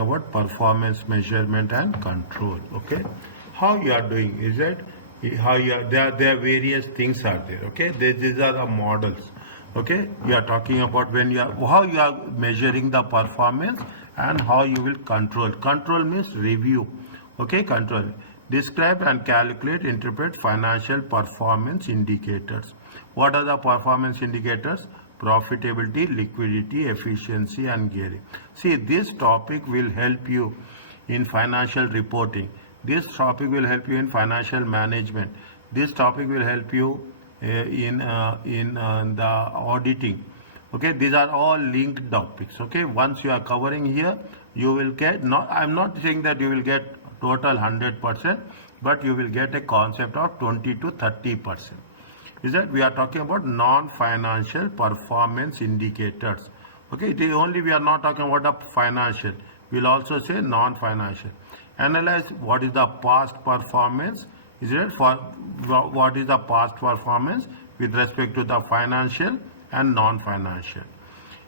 about performance measurement and control. Okay, how you are doing, is it? How you are, there are various things are there. Okay, these are the models. Okay, you are talking about when you are, how you are measuring the performance and how you will control. Control means review. Okay, control. Describe and calculate, interpret financial performance indicators. What are the performance indicators? Profitability, liquidity, efficiency, and gearing. See, this topic will help you in financial reporting. This topic will help you in financial management. This topic will help you in the auditing. Okay, these are all linked topics. Okay, once you are covering here, you will get, I'm not saying that you will get total 100%, but you will get a concept of 20 to 30%. Is that we are talking about non-financial performance indicators. Okay, we are not talking about the financial. We'll also say non-financial. Analyze what is the past performance. Is it for what is the past performance with respect to the financial and non-financial.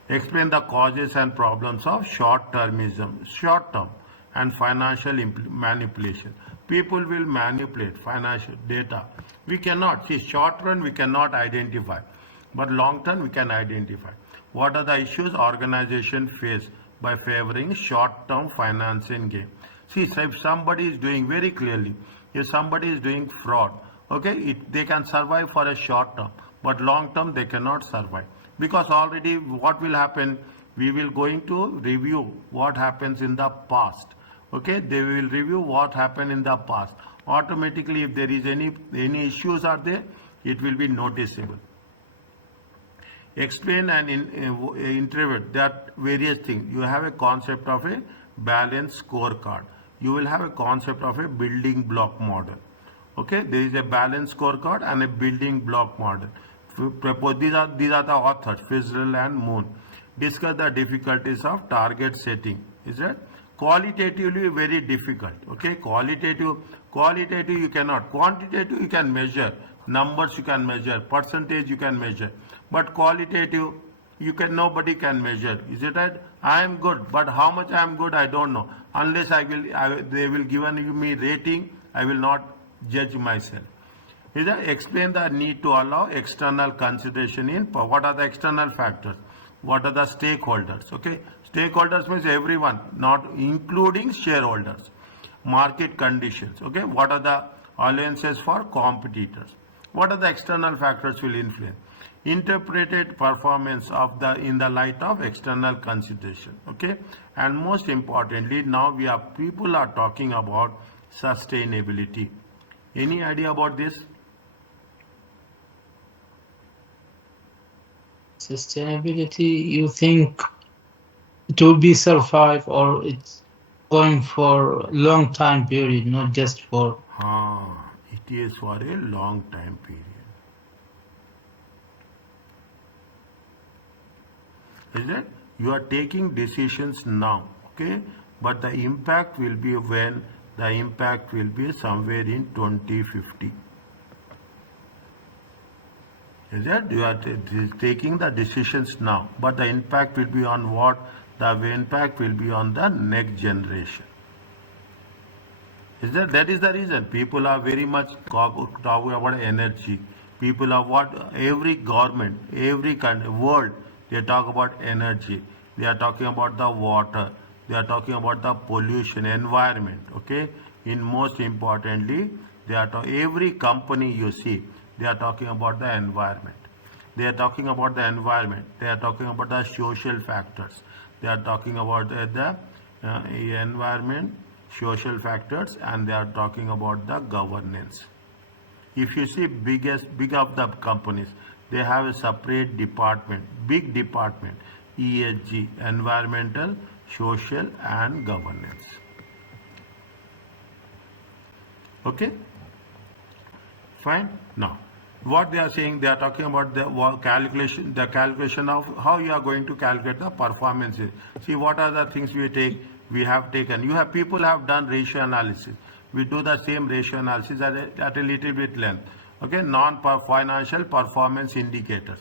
Explain the causes and problems of short-termism, short-term and financial manipulation. People will manipulate financial data. We cannot see short run, we cannot identify, but long term we can identify. What are the issues organization face by favoring short-term financing gain? See, if somebody is doing very clearly, if somebody is doing fraud, okay, they can survive for a short term, but long term they cannot survive, because already what will happen, we will going to review what happens in the past. Okay, they will review what happened in the past. Automatically, if there is any issues are there, it will be noticeable. Explain and interpret that various things. You have a concept of a balanced scorecard. You will have a concept of a building block model. Okay, there is a balanced scorecard and a building block model. These are the authors, Fitzgerald and Moon. Discuss the difficulties of target setting. Is that? Qualitatively very difficult. Okay, qualitative you cannot. Quantitative you can measure, numbers you can measure, percentage you can measure, but qualitative nobody can measure. Is it right? I am good, but how much I am good I don't know. Unless they will give me rating, I will not judge myself. Is that? Explain the need to allow external consideration in what are the external factors, what are the stakeholders. Okay, stakeholders means everyone, not including shareholders. Market conditions. Okay, what are the allowances for competitors? What are the external factors will influence? Interpreted performance of in the light of external consideration. Okay, and most importantly, now people are talking about sustainability. Any idea about this? Sustainability, you think it will be survive, or it's going for a long time period, not just for... It is for a long time period. Is it? You are taking decisions now, okay? But the impact will be when? The impact will be somewhere in 2050. Is that? You are taking the decisions now, but the impact will be on what? The impact will be on the next generation. Is that is the reason people are very much talking about energy. People are every government, every country, world, they talk about energy. They are talking about the water. They are talking about the pollution, environment. Okay. In most importantly, every company you see, they are talking about the environment. They are talking about the environment. They are talking about the social factors. They are talking about the environment, social factors, and they are talking about the governance. If you see big of the companies, they have a separate department, big department, ESG, environmental, social, and governance. Okay, fine. Now, what they are saying, they are talking about the calculation of how you are going to calculate the performances. See, what are the things we have taken. People have done ratio analysis. We do the same ratio analysis at a little bit length. Okay, non-financial performance indicators.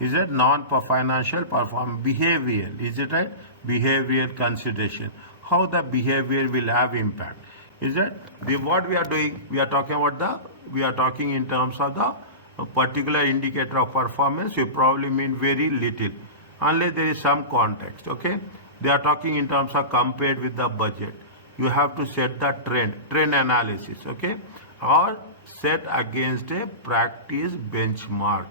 Is it non-financial performance behavior? Is it right? Behavior consideration. how the behavior will have impact. Is that what we are doing? We are talking about we are talking in terms of the particular indicator of performance. You probably mean very little, unless there is some context. Okay, they are talking in terms of compared with the budget. You have to set the trend analysis. Okay, or set against a practice benchmark.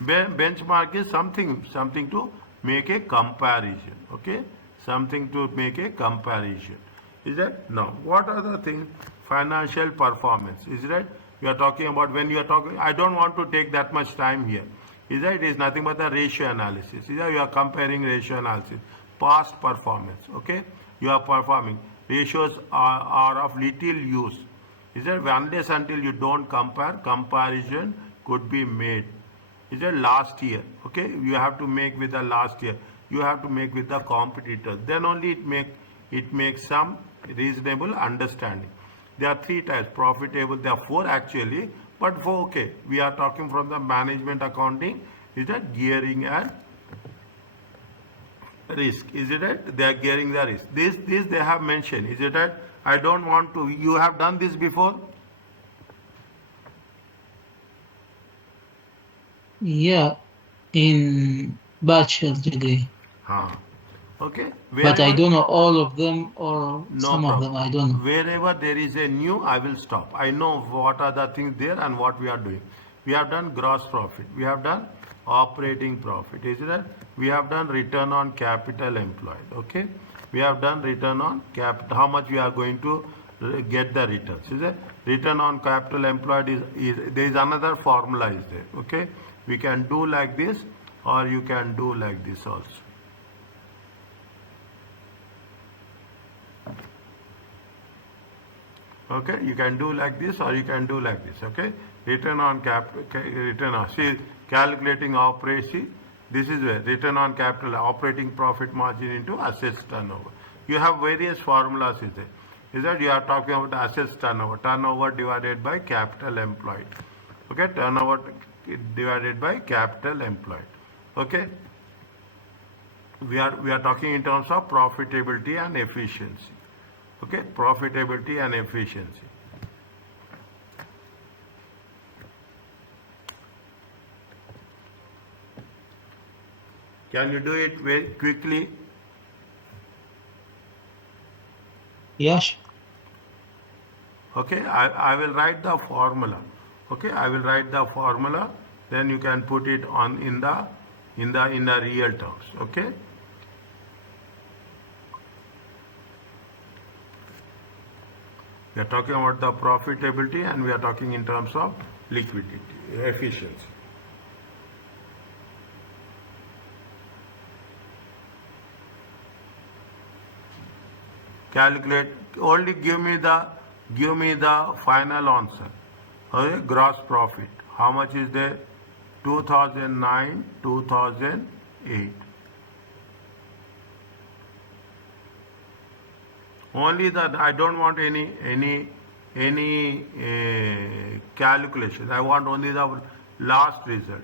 Benchmark is something to make a comparison. Okay, something to make a comparison. Is that now? What are the things? Financial performance. Is that you are talking about when you are talking? I don't want to take that much time here. Is that it is nothing but the ratio analysis. Is that you are comparing ratio analysis, past performance. Okay, you are performing. Ratios are of little use. Is that unless until you don't compare, comparison could be made. Is that last year? Okay, you have to make with the last year. You have to make with the competitors. Then only it makes some reasonable understanding. There are three types profitable. There are four actually, but four. Okay, we are talking from the management accounting. Is that gearing and risk? Is it right? They are gearing the risk. This they have mentioned. Is it right? I don't want to. You have done this before. Yeah, in bachelor degree, Huh. Okay. but I Wherever. don't know all of them or No some of them. problem. I don't know. Wherever there is a new, I will stop. I know what are the things there and what we are doing. We have done gross profit. We have done operating profit. Is that? We have done return on capital employed. Okay. We have done return on capital. How much we are going to get the returns? Is it? Return on capital employed is there is another formula is there. Okay. We can do like this or you can do like this also. Okay, you can do like this or you can do like this. Okay, return on return on, see, calculating operation. This is where return on capital, operating profit margin into assets turnover. You have various formulas is there. Is that you are talking about assets turnover divided by capital employed. Okay, turnover divided by capital employed. Okay, we are talking in terms of profitability and efficiency. Okay, profitability and efficiency. Can you do it very quickly? Yes. Okay, I will write the formula. Okay, I will write the formula. Then you can put it on in the real terms. Okay. We are talking about the profitability and we are talking in terms of liquidity, efficiency. Calculate, only give me the final answer. Okay, gross profit. How much is there? 2009, 2008. Only that I don't want any calculations. I want only the last result.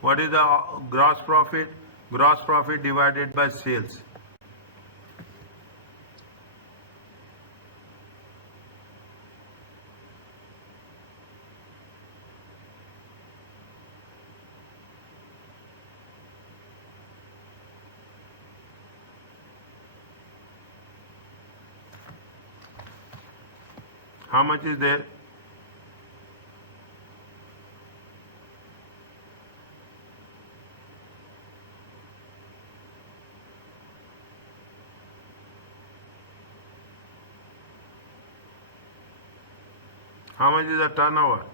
What is the gross profit? Gross profit divided by sales. How much is there? How much is the turnover?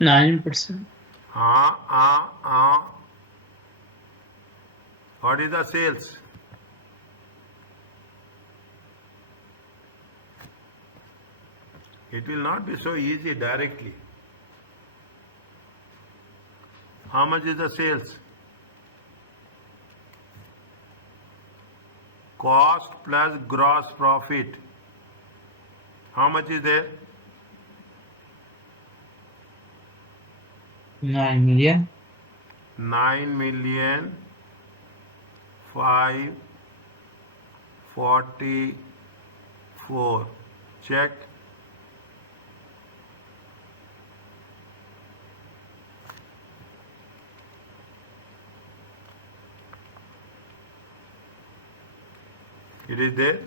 %9. What is the sales? It will not be so easy directly. How much is the sales? Cost plus gross profit. How much is there? 9 million. 9,544. Check. It is there.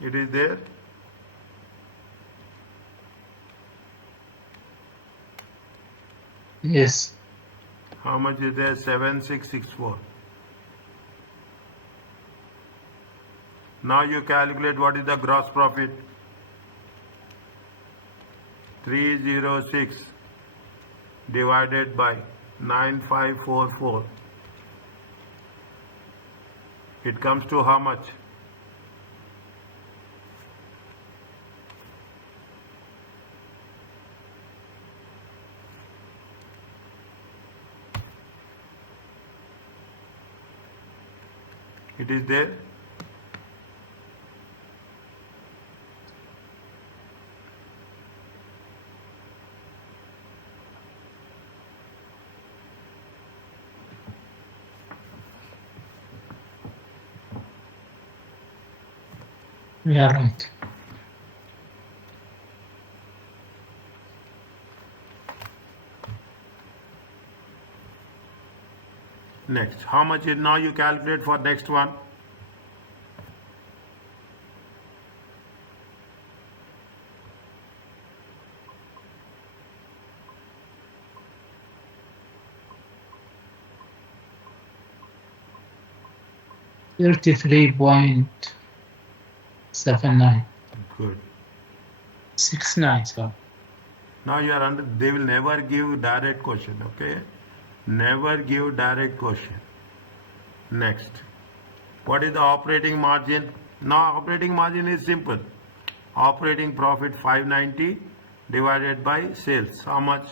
It is there. Yes. How much is there? 7664. Now you calculate what is the gross profit. 306 divided by 9544. It comes to how much? It is there. Yeah, right. Next, how much is now you calculate for next one? $33.79. Good. 69, sorry. Now you are under, they will never give direct question, okay? Never give direct question. Next, what is the operating margin? Now operating margin is simple. Operating profit 590 divided by sales. How much?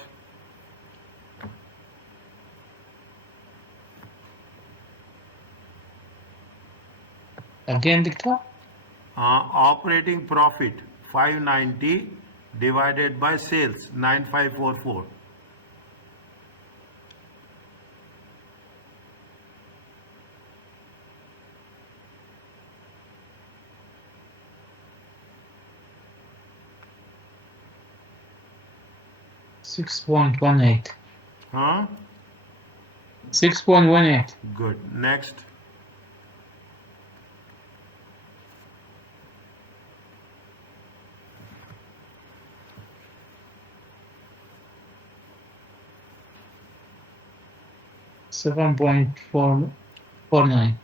Again, Dictor? Operating profit 590 divided by sales 9544. $6.18. Huh? 6.18. Good. Next. $7.49.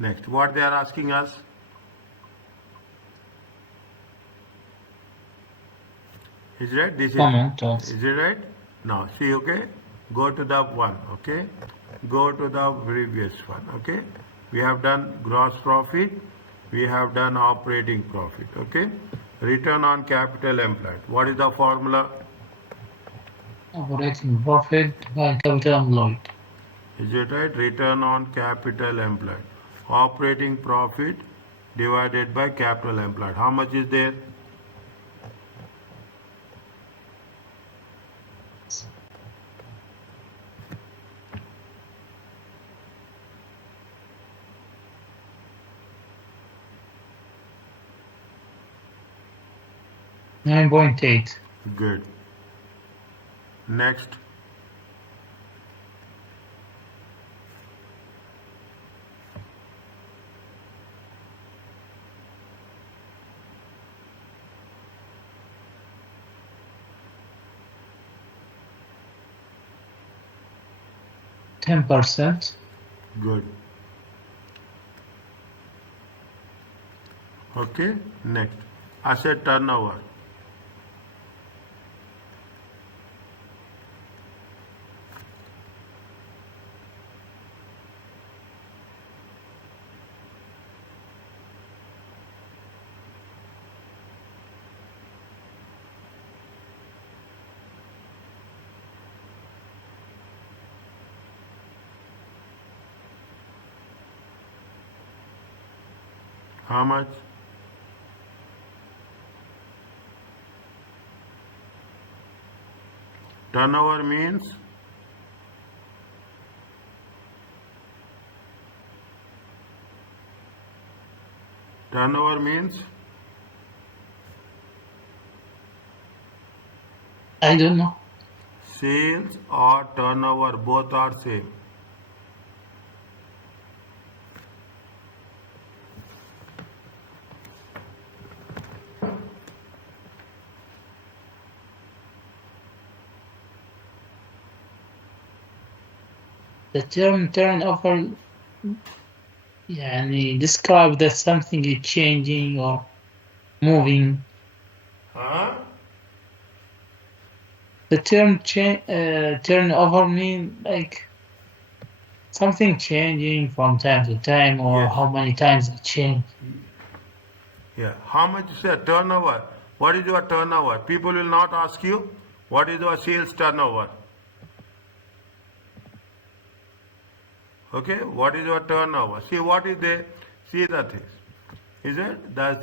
Next. What they are asking us? Is right? This Comment is also. it right? Now see, okay? Go to the one, okay? Go to the previous one, okay? We have done gross profit, we have done operating profit, okay? Return on capital employed. What is the formula? Operating profit by capital employed. Is it right? Return on capital employed. Operating profit divided by capital employed. How much is there? $9.8. Good. Next. $10%. Good. Okay. Next. Asset turnover. How much? Turnover means turnover means I don't know. sales or turnover, both are same. The term turnover describe that something is changing or moving. Huh? The term turnover mean like something changing from time to time or Yes. how many times it change. Yeah. How much is the turnover? What is your turnover? People will not ask you what is your sales turnover. Okay, what is your turnover? See what is there? See the things. Is it? The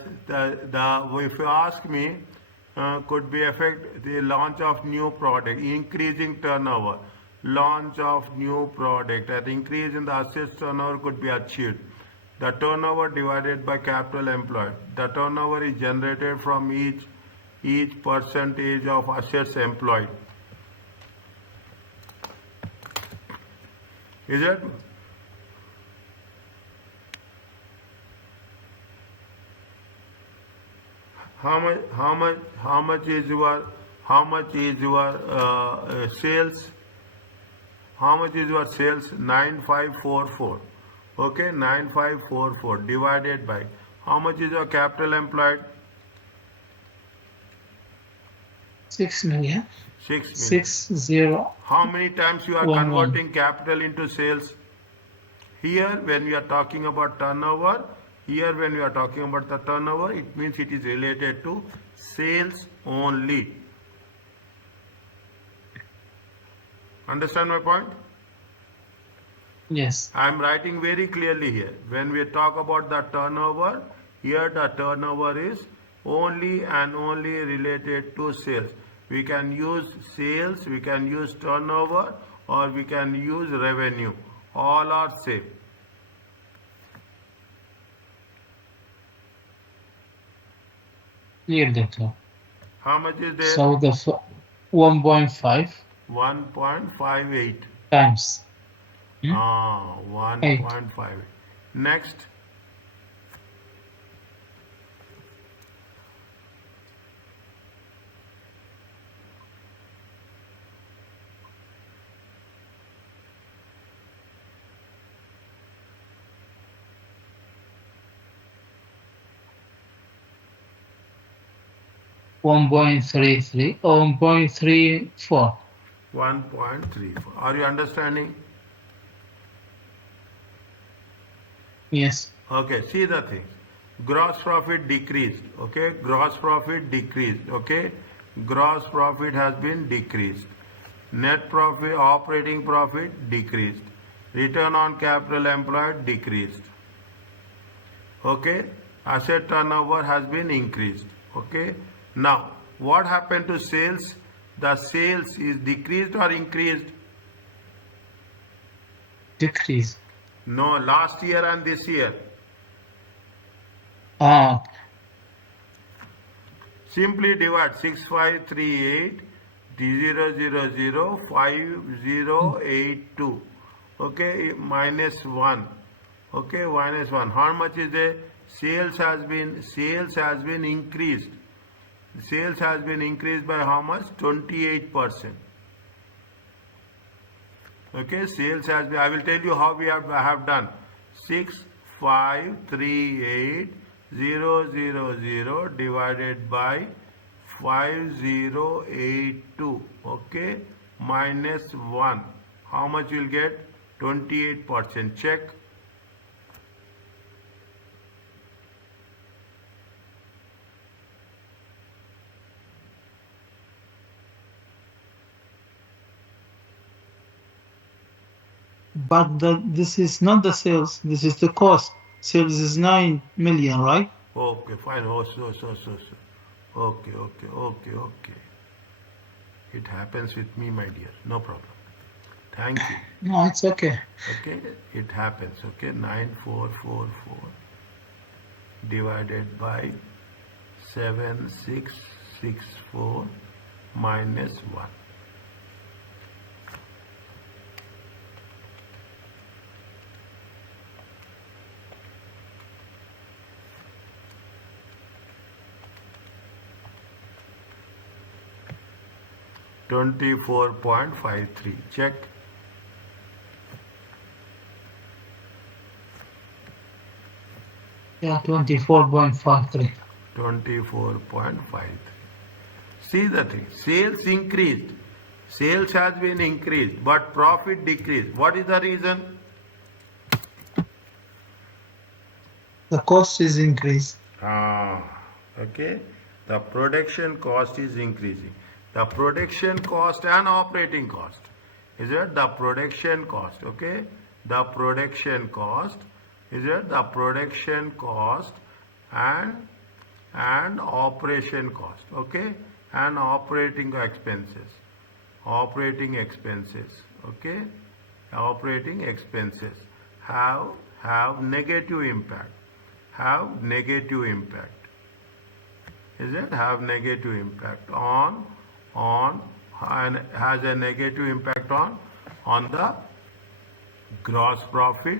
if you ask me, could be affect the launch of new product, increasing turnover, launch of new product, that increase in the assets turnover could be achieved. The turnover divided by capital employed. The turnover is generated from each percentage of assets employed. Is it? How much is your sales? How much is your sales? 9544. Okay, 9544 divided by how much is your capital employed? 6 million 6 million. 6011. How many times you are converting capital into sales? Here, when we are talking about turnover, here when we are talking about the turnover, it means it is related to sales only. Understand my point? Yes. I am writing very clearly here. When we talk about the turnover, here the turnover is only and only related to sales. We can use sales, we can use turnover, or we can use revenue. All are same. Clear that. How much is there? So the 1.5 1.58. times 8. 1.5. Next, 1.33 or 1.34. 1.34. Are you understanding? Yes. Okay, see the thing. Gross profit decreased. Okay, gross profit decreased. Okay, gross profit has been decreased. Net profit, operating profit decreased. Return on capital employed decreased. Okay, asset turnover has been increased. Okay, now what happened to sales? The sales is decreased or increased? Decrease. No, last year and this year. Ah, Simply divide 6538 5082. Okay, minus 1. Okay, minus 1. How much is the sales has been increased. Sales has been increased by how much? 28%. Okay, sales has been, I will tell you how I have done. 6538 divided by 5082. Okay, minus 1. How much will get? 28%. Check. but this is not the sales. This is the cost. Sales is 9 million, right? Okay, fine. Oh, so. Okay. It happens with me, my dear. No problem. Thank you. No, it's okay. Okay, it happens. Okay, 9444 divided by 7664 minus 1. 24.53. Check. Yeah, 24.53. 24.53. See the thing. Sales increased. Sales has been increased, but profit decreased. What is the reason? The cost is increased. Ah, okay. The production cost is increasing. The production cost and operating cost. Is it the production cost? Okay. The production cost. Is it the production cost and operation cost? Okay. And operating expenses. Operating expenses. Okay. Operating expenses have negative impact. Have negative impact. Is it have negative impact on and has a negative impact on the gross profit,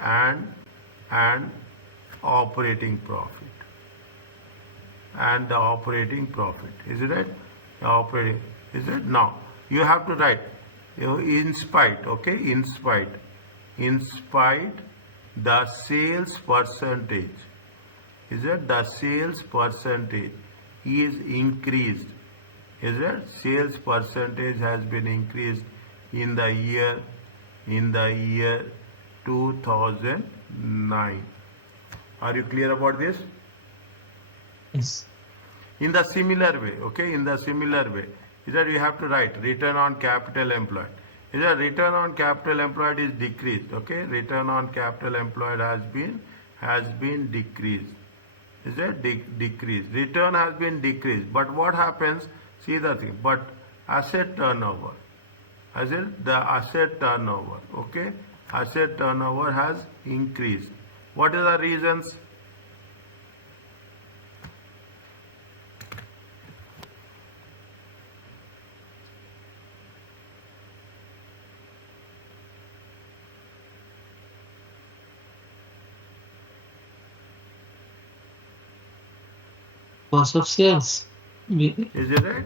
and operating profit, and the operating profit. Is it right? The operating. Is it now? You have to write. In spite. Okay. In spite the sales percentage. Is it the sales percentage is increased? Is it sales percentage has been increased in the year 2009? Are you clear about this? Yes. In the similar way, okay, in the similar way, is that you have to write return on capital employed. Is that return on capital employed is decreased, okay? Return on capital employed has been decreased. Is that decreased? Return has been decreased, but what happens? See the thing. But asset turnover, the asset turnover, okay? Asset turnover has increased. What are the reasons? Cost of sales. Is it right?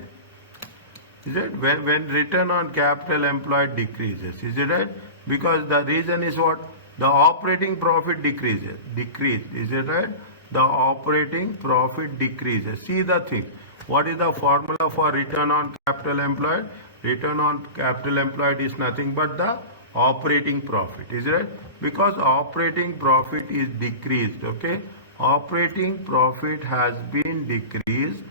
Is it when return on capital employed decreases? Is it right? Because the reason is what? The operating profit decreases. Decrease. Is it right? The operating profit decreases. See the thing. What is the formula for return on capital employed? Return on capital employed is nothing but the operating profit. Is it right? Because operating profit is decreased. Okay. Operating profit has been decreased.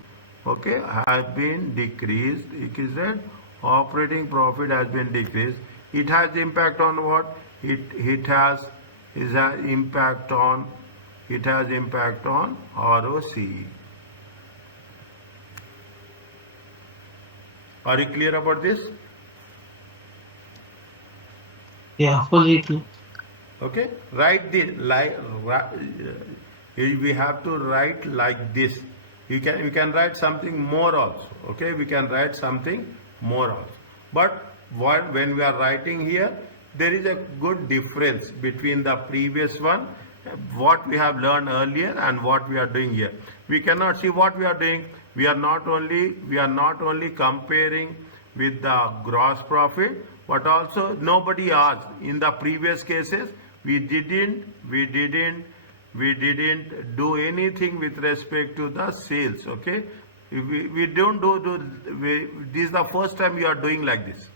Okay, has been decreased. It is that operating profit has been decreased. It has impact on what? It has impact on ROCE. Are you clear about this? Yeah, fully clear. Okay, write this we have to write like this. We can write something more also. Okay, we can write something more also. But when we are writing here, there is a good difference between the previous one, what we have learned earlier, and what we are doing here. We cannot see what we are doing. We are not only comparing with the gross profit, but also nobody asked. In the previous cases, we didn't do anything with respect to the sales. Okay, we don't this is the first time you are doing like this.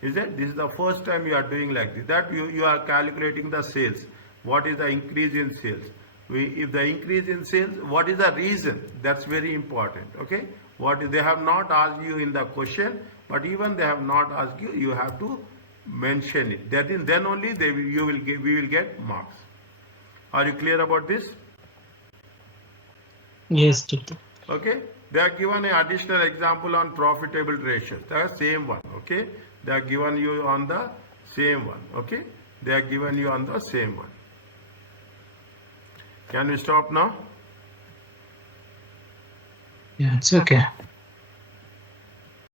Is it? This is the first time you are doing like this. That you are calculating the sales. What is the increase in sales? If the increase in sales, what is the reason? That's very important. Okay, what they have not asked you in the question, but even they have not asked you, you have to mention it. Then only we will get marks. Are you clear about this? Yes, doctor. Okay, they are given an additional example on profitable ratios. They are same one. Okay, they are given you on the same one. Okay, they are given you on the same one. Can we stop now? Yeah, it's okay.